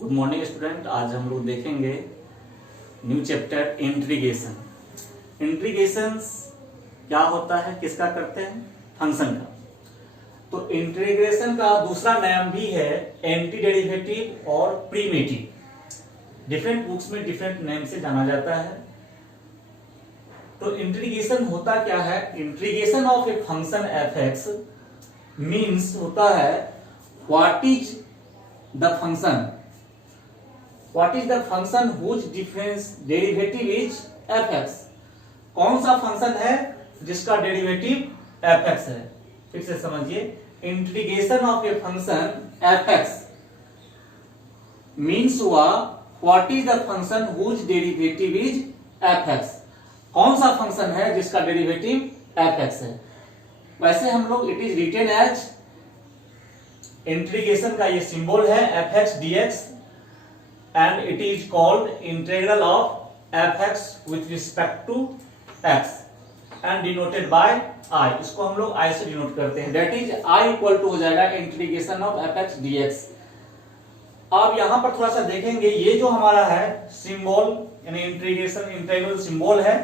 Good morning student. आज हम लोग देखेंगे न्यू चैप्टर इंटीग्रेशन। इंटीग्रेशंस क्या होता है, किसका करते हैं? फंक्शन का। तो इंटीग्रेशन का दूसरा नाम भी है एंटी डेरिवेटिव और प्रीमेटिव। डिफरेंट बुक्स में डिफरेंट नेम से जाना जाता है। तो इंटीग्रेशन होता क्या है? Integration of a function F x means होता है what is the function whose difference derivative is fx। कौन सा फंक्शन है जिसका डेरिवेटिव fx है? फिर से समझिए, integration of a function fx means हुआ what is the function whose derivative is fx। कौन सा फंक्शन है जिसका डेरिवेटिव fx है? वैसे हम लोग it is written as, integration का ये सिंबल है fx dx and it is called integral of fx with respect to x and denoted by I। इसको हम लोग I से डिनोट करते हैं। That is I equal to हो जाएगा इंटीग्रेशन ऑफ fx dx। अब यहां पर थोड़ा सा देखेंगे, ये जो हमारा है सिंबल यानी इंटीग्रेशन इंटीग्रल सिंबल है,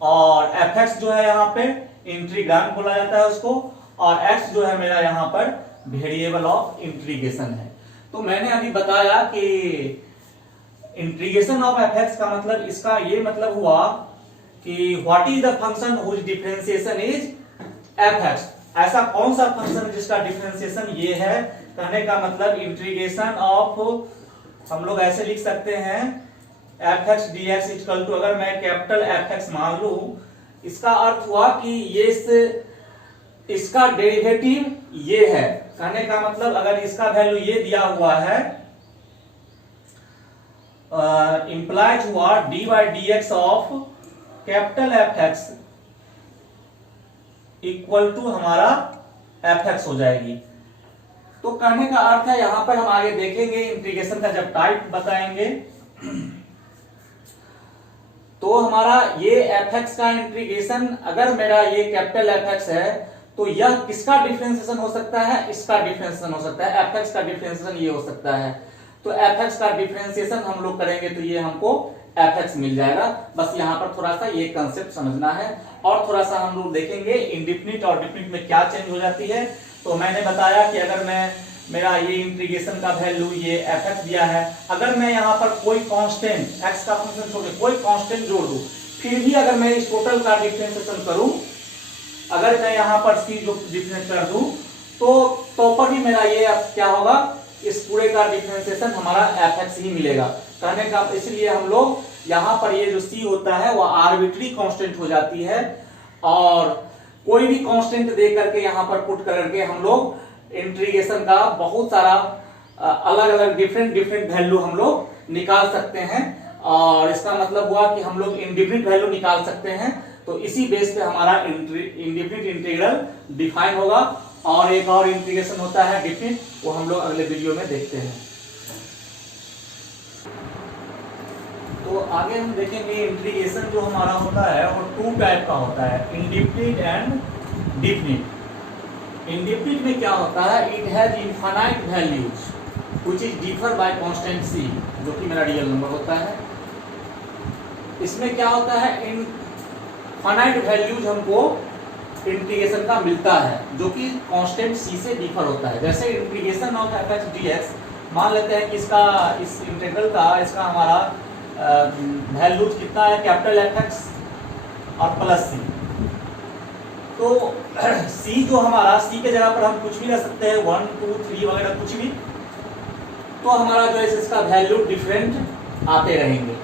और fx जो है यहाँ पे इंटीग्रांड बोला जाता है उसको, और x जो है मेरा यहाँ पर वेरिएबल ऑफ इंटीग्रेशन है। तो मैंने अभी बताया कि इंटीग्रेशन ऑफ fx का मतलब, इसका ये मतलब हुआ कि what is the function whose differentiation is fx। ऐसा कौन सा फंक्शन है जिसका डिफरेंशिएशन ये है? कहने का मतलब इंटीग्रेशन ऑफ, हम लोग ऐसे लिख सकते हैं fx dx इक्वल टू, अगर मैं कैपिटल fx मान लूं, इसका अर्थ हुआ कि ये इसका डेरिवेटिव ये है। कहने का मतलब अगर इसका वैल्यू ये दिया हुआ है, इंप्लाइज हुआ dy dx of capital fx equal to हमारा fx हो जाएगी। तो कहने का अर्थ है, यहां पर हम आगे देखेंगे इंटीग्रेशन का जब टाइप बताएंगे, तो हमारा ये fx का इंटीग्रेशन, अगर मेरा ये कैपिटल fx है तो यह किसका डिफरेंशिएशन हो सकता है? इसका डिफरेंशिएशन हो सकता है। fx का डिफरेंशिएशन ये हो सकता है। तो fx का डिफरेंशिएशन हम लोग करेंगे तो ये हमको fx मिल जाएगा। बस यहाँ पर थोड़ा सा ये कंसेप्ट समझना है, और थोड़ा सा हम लोग देखेंगे इंडेफिनिट और डेफिनिट में क्या चेंज हो जाती है। तो मैंने बताया कि अगर मेरा ये इंटीग्रेशन का वैल्यू ये fx दिया है, अगर मैं यहाँ पर कोई कांस्टेंट x का फंक्शन छोड़ के कोई कांस्टेंट जोड़ दूं, फिर भी अगर मैं इस टोटल का डिफरेंशिएशन करूं, अगर मैं यहाँ पर c जो डिफरेंस कर दूं, तो पर भी मेरा ये क्या होगा, इस पूरे का डिफरेंशिएशन हमारा fx ही मिलेगा। कहने का इसलिए हम लोग यहाँ पर ये जो c होता है वो आर्बिट्री कांस्टेंट हो जाती है, और कोई भी कांस्टेंट दे करके यहाँ पर पुट करके हम लोग इंटीग्रेशन का बहुत सारा अलग अलग डिफरेंट वैल्यू हम लोग निकाल सकते हैं। और इसका मतलब हुआ कि हम लोग इंडेफिनिट वैल्यू निकाल सकते हैं। तो इसी बेस पे हमारा इंडेफिनिट इंटीग्रल डिफाइन होगा। और एक और इंटीग्रेशन होता है डेफिनिट, वो हम लोग अगले वीडियो में देखते हैं। तो आगे हम देखेंगे इंटीग्रेशन जो हमारा होता है वो टू टाइप का होता है, इंडेफिनिट एंड डेफिनिट। इंडेफिनिट में क्या होता है? It has infinite values which is differ by constant c, जो कि मेरा रियल नंबर होता है। इसमें क्या होता है, इनफाइनाइट वैल्यूज हमको इंटीग्रेशन का मिलता है, जो कि कांस्टेंट c से डिफर होता है। जैसे इंटीग्रेशन ऑफ fx dx, मान लेते हैं कि इसका, इस इंटीग्रल का, इसका हमारा वैल्यूज कितना है, कैपिटल fx और प्लस c। तो c जो हमारा, c के जगह पर हम कुछ भी रख सकते हैं, 1 2 3 वगैरह कुछ भी, तो हमारा जो है इसका वैल्यू डिफरेंट आते रहेंगे।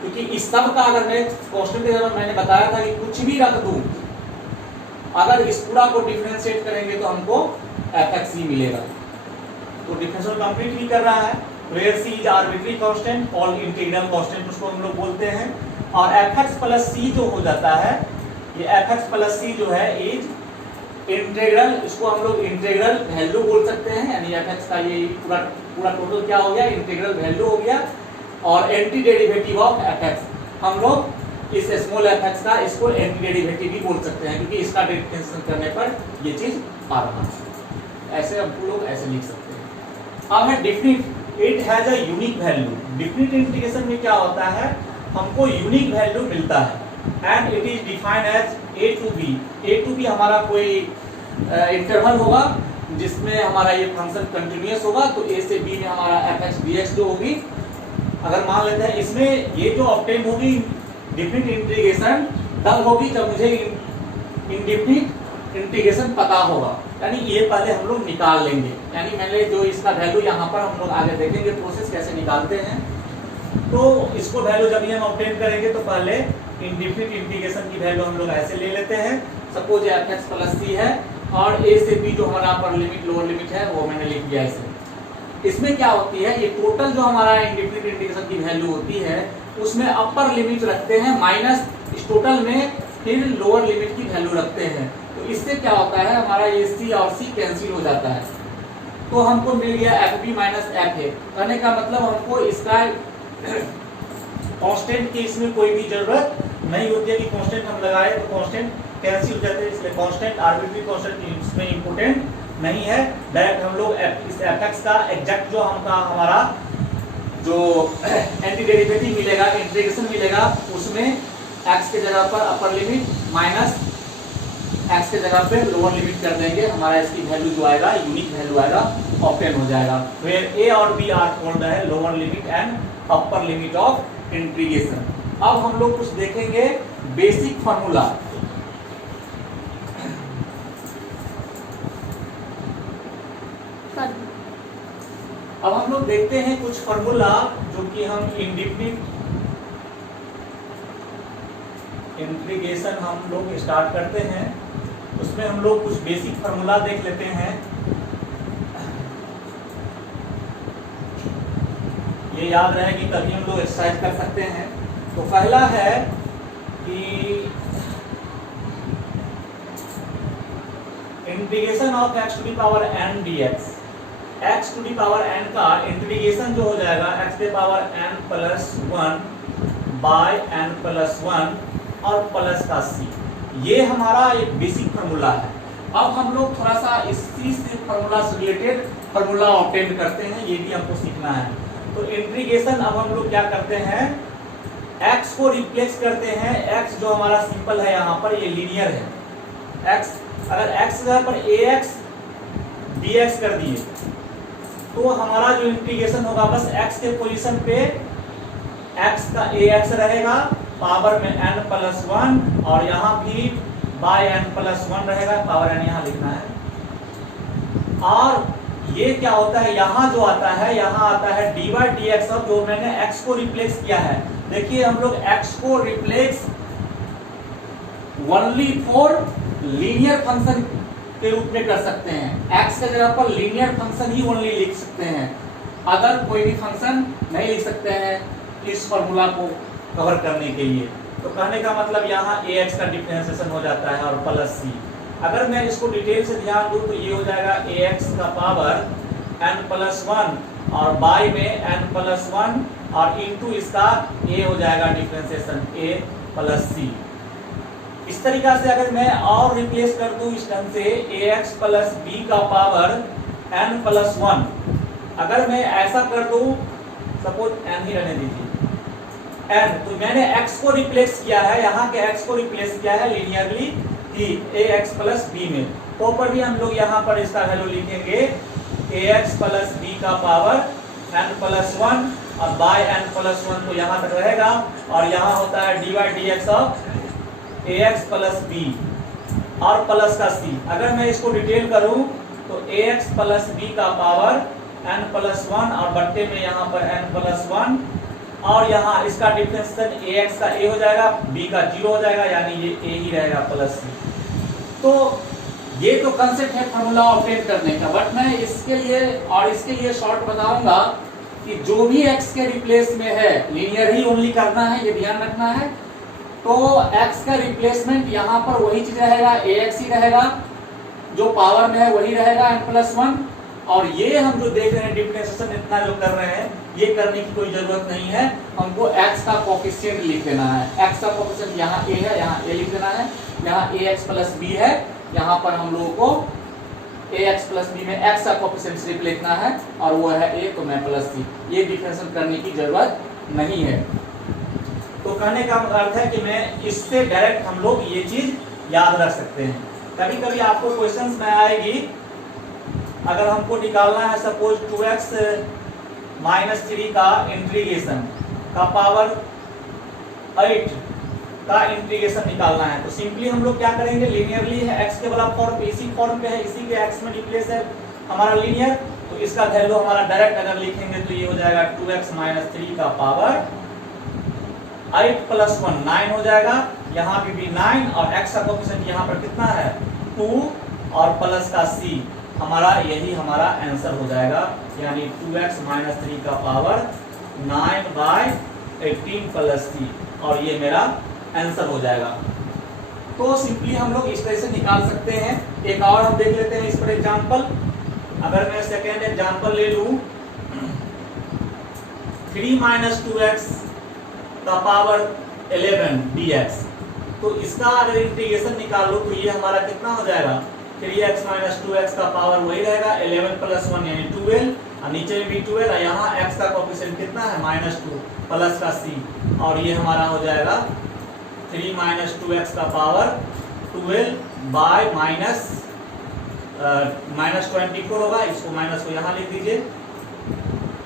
क्योंकि इस सब का अगर मैं कांस्टेंट के जगह, मैंने बताया था कि कुछ भी रख दूं, अगर इस पूरा को डिफरेंशिएट करेंगे तो हमको fx ही मिलेगा। तो डिफरेंशियल कंप्लीट ही कर रहा है। Where c is arbitrary constant और इंटीग्रल कांस्टेंट उसको हम लोग बोलते हैं। और fx प्लस c जो हो जाता है, ये fx प्लस c जो है इज इंटीग्रल, इसको हम लोग इंटीग्रल वैल्यू बोल सकते हैं। यानी fx का ये पूरा टोटल क्या हो गया, इंटीग्रल वैल्यू हो गया। और एंटी डेरिवेटिव ऑफ fx, हम लोग इस स्मॉल fx का, इसको एंटी डेरिवेटिव भी बोल सकते हैं, क्योंकि इसका डिफरेंशिएशन करने पर ये चीज आ रहा है। ऐसे हम लोग ऐसे लिख सकते हैं। अब है definite. It has a unique value. Definite integration में क्या होता है, हमको यूनिक वैल्यू मिलता है and it is defined as a to b। a to b हमारा कोई इंटरवल होगा जिसमें हमारा ये फंक्शन कंटिन्यूअस होगा, तो a से b में हमारा fx dx जो होगी, अगर मान लेते हैं इसमें ये जो ऑब्टेन होगी डिफिनिट इंटीग्रेशन तब होगी जब मुझे इंडेफिनिट इंटीग्रेशन पता होगा, यानी ये पहले हम लोग निकाल लेंगे। यानी मैंने जो इसका वैल्यू यहाँ पर हम लोग आगे देखेंगे प्रोसेस कैसे निकालते हैं। तो इसको वैल्यू जब ये हम ऑब्टेन करेंगे तो पहले इंडेफिनिट इंटीग्रेशन की वैल्यू हम लोग ऐसे ले लेते हैं। सपोज ये fx प्लस c है और a से b जो हमारा अपर लिमिट लोअर लिमिट है वो मैंने लिख दिया इसे। इसमें क्या होती है, ये टोटल जो हमारा इंडेफिनिट इंटीग्रेशन की वैल्यू होती है उसमें अपर लिमिट रखते हैं माइनस इस टोटल में फिर लोअर लिमिट की वैल्यू रखते हैं। तो इससे क्या होता है, हमारा ये c और c कैंसिल हो जाता है, तो हमको मिल गया fb माइनस fa। कहने का मतलब हमको इसका कांस्टेंट की इसमें कोई भी जरूरत नहीं होती है कि कांस्टेंट हम लगाए तो कांस्टेंट कैंसिल हो जाते हैं, इसलिए कांस्टेंट आर्बिट्री कांस्टेंट इसमें इंपोर्टेंट नहीं है। डायरेक्ट हम लोग इस fx का एग्जैक्ट जो हमारा जो एंटी डेरिवेटिव मिलेगा, इंटीग्रेशन मिलेगा, उसमें x के जगह पर अपर लिमिट माइनस x के जगह पे लोअर लिमिट कर देंगे, हमारा इसकी वैल्यू जो आएगा यूनिक वैल्यू आएगा, ऑब्टेन हो जाएगा। वेयर a और b आर कॉल्ड है lower limit and upper limit of integration. अब हम लोग कुछ देखेंगे बेसिक फार्मूला। अब हम लोग देखते हैं कुछ फार्मूला जो कि हम इंडेफिनिट इंटीग्रेशन हम लोग स्टार्ट करते हैं, उसमें हम लोग कुछ बेसिक फार्मूला देख लेते हैं। ये याद रहे कि तभी हम लोग एक्सरसाइज कर सकते हैं। तो पहला है कि integration of x to the power n dx, x to the power n का इंटीग्रेशन जो हो जाएगा x to the power n plus 1 by n plus 1 और प्लस का c, ये हमारा एक बेसिक फार्मूला है। अब हम लोग थोड़ा सा इसी से फार्मूला से रिलेटेड फार्मूला ऑब्टेन करते हैं, ये भी हमको सीखना है। तो इंटीग्रेशन अब हम लोग क्या करते हैं, x को रिप्लेस करते हैं। x जो हमारा सिंपल है यहाँ पर ये लीनियर है, x अगर x की जगह पर ax dx कर दिए तो हमारा जो इंटीग्रेशन होगा बस x के पोजीशन पे x का ax रहेगा, पावर में n प्लस 1 और यहाँ भी बाय n प्लस 1 रहेगा, पावर n यहाँ लिखना है। और ये क्या होता है, यहाँ जो आता है, यहाँ आता है dy dx, अब जो मैंने x को रिप्लेस किया है। देखिए हम लोग x को replace only for linear function के रूप में कर सकते हैं। x के जगह पर लीनियर फंक्शन ही ओनली लिख सकते हैं, अदर कोई भी फंक्शन नहीं लिख सकते हैं इस फॉर्मूला को कवर करने के लिए। तो कहने का मतलब यहाँ ax का डिफरेंशिएशन हो जाता है और प्लस c। अगर मैं इसको डिटेल से ध्यान दूं तो ये हो जाएगा ax का पावर n प्लस 1 और बाय में n प्लस 1 और इंटू इसका a हो जाएगा डिफरेंशिएशन a प्लस c। इस तरीका से अगर मैं और रिप्लेस कर दूं इस ढंग से ax प्लस b का पावर n प्लस 1, अगर मैं ऐसा कर दूं, सपोज n ही रहने दीजिए n, तो मैंने x को रिप्लेस किया है, यहाँ के x को रिप्लेस किया है लीनियरली कि ax प्लस b में, तो पर भी हम लोग यहाँ पर इसका वैल्यू लिखेंगे ax प्लस b का पावर n प्लस 1 और बाय n प्लस 1 तो यहाँ तक रहेगा, और यहाँ होता है dy dx of ax plus b और प्लस का c। अगर मैं इसको डिटेल करूं तो ax प्लस b का पावर n प्लस 1 और बट्टे में यहाँ पर n प्लस 1 और यहाँ इसका डिफरेंशिएशन ax का a हो जाएगा, b का 0 हो जाएगा, यानी ये a ही रहेगा प्लस c। तो ये तो कंसेप्ट है फार्मूला ऑब्टेन करने का, बट मैं इसके लिए शॉर्ट बताऊंगा कि जो भी x के रिप्लेस में है लीनियर ही ओनली करना है, ये ध्यान रखना है। तो x का रिप्लेसमेंट यहाँ पर वही चीज रहेगा, ax ही रहेगा, जो पावर में है वही रहेगा n प्लस 1। और ये हम जो देख रहे हैं डिफरेंशिएशन इतना जो कर रहे हैं, ये करने की कोई जरूरत नहीं है, हमको x का कोफिशिएंट लिख देना है। x का कोफिशिएंट यहाँ a है, यहाँ a लिख देना है, यहाँ ax प्लस b है, यहाँ पर हम लोगों को ax प्लस b में x का कोएफिशिएंट सिर्फ लिखना है और वो है a, तो मैं प्लस c। ये डिफरेंशिएट करने की जरूरत नहीं है। तो कहने का अर्थ है कि मैं इससे डायरेक्ट हम लोग ये चीज याद रख सकते हैं। कभी कभी आपको क्वेश्चंस में आएगी, अगर हमको निकालना है सपोज 2x माइनस 3 का इंटीग्रेशन का पावर 8 का इंटीग्रेशन निकालना है, तो सिंपली हम लोग क्या करेंगे, लीनियरली है x के वाला फॉर्म पे, इसी फॉर्म पे है, इसी के x में रिप्लेस है हमारा लीनियर, तो इसका वैल्यू हमारा डायरेक्ट अगर लिखेंगे तो ये हो जाएगा 2x माइनस 3 का पावर 8 प्लस 1 9 हो जाएगा, यहाँ पे भी 9 और x का कोएफिशिएंट यहाँ पर कितना है 2 और प्लस का c, हमारा यही हमारा आंसर हो जाएगा, यानी 2x माइनस 3 का पावर 9/18 प्लस c, और ये मेरा आंसर हो जाएगा। तो सिंपली हम लोग इस तरह से निकाल सकते हैं। एक और हम देख लेते हैं इस पर एग्जांपल। अगर मैं सेकेंड एग्जांपल ले लूं, 3 माइनस 2x का पावर 11 dx, तो इसका अगर इंटीग्रेशन निकालो तो ये हमारा कितना हो जाएगा, 3x माइनस 2x का पावर वही रहेगा 11 प्लस 1 यानी 12, और नीचे में भी 12, और यहाँ x का कोएफिशिएंट कितना है -2 प्लस का c, और ये हमारा हो जाएगा 3 माइनस 2x का पावर 12 बाय माइनस 24 होगा, इसको माइनस को यहाँ लिख दीजिए,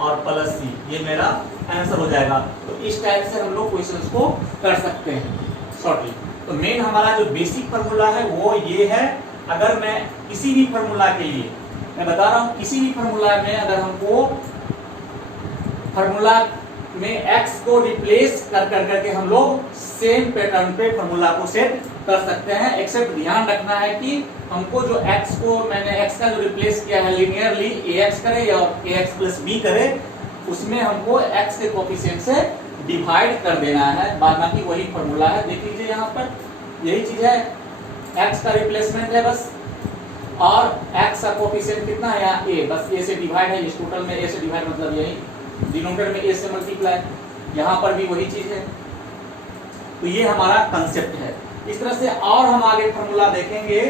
और प्लस c, ये मेरा आंसर हो जाएगा। तो इस टाइप से हम लोग क्वेश्चंस को कर सकते हैं शॉर्टली। तो मेन हमारा जो बेसिक फार्मूला है वो ये है, अगर मैं किसी भी फार्मूला के लिए, मैं बता रहा हूँ, किसी भी फार्मूला में अगर हमको फार्मूला में x को रिप्लेस कर करके हम लोग सेम पैटर्न पे फार्मूला को सेट कर सकते हैं, एक्सेप्ट ध्यान रखना है कि हमको जो x को मैंने x का जो रिप्लेस किया है लीनियरली ax करे या ax प्लस b करे, उसमें हमको x के कोएफिशिएंट से डिवाइड कर देना है, बाकी वही फार्मूला है। देख लीजिए यहाँ पर यही चीज है, x का रिप्लेसमेंट है बस, और x का कोएफिशिएंट कितना है यहाँ a, बस a से डिवाइड है, इस टोटल में a से डिवाइड मतलब यही डिनोमिनेटर में a से मल्टीप्लाई, यहाँ पर भी वही चीज है। तो ये हमारा कंसेप्ट है। इस तरह से और हम आगे फार्मूला देखेंगे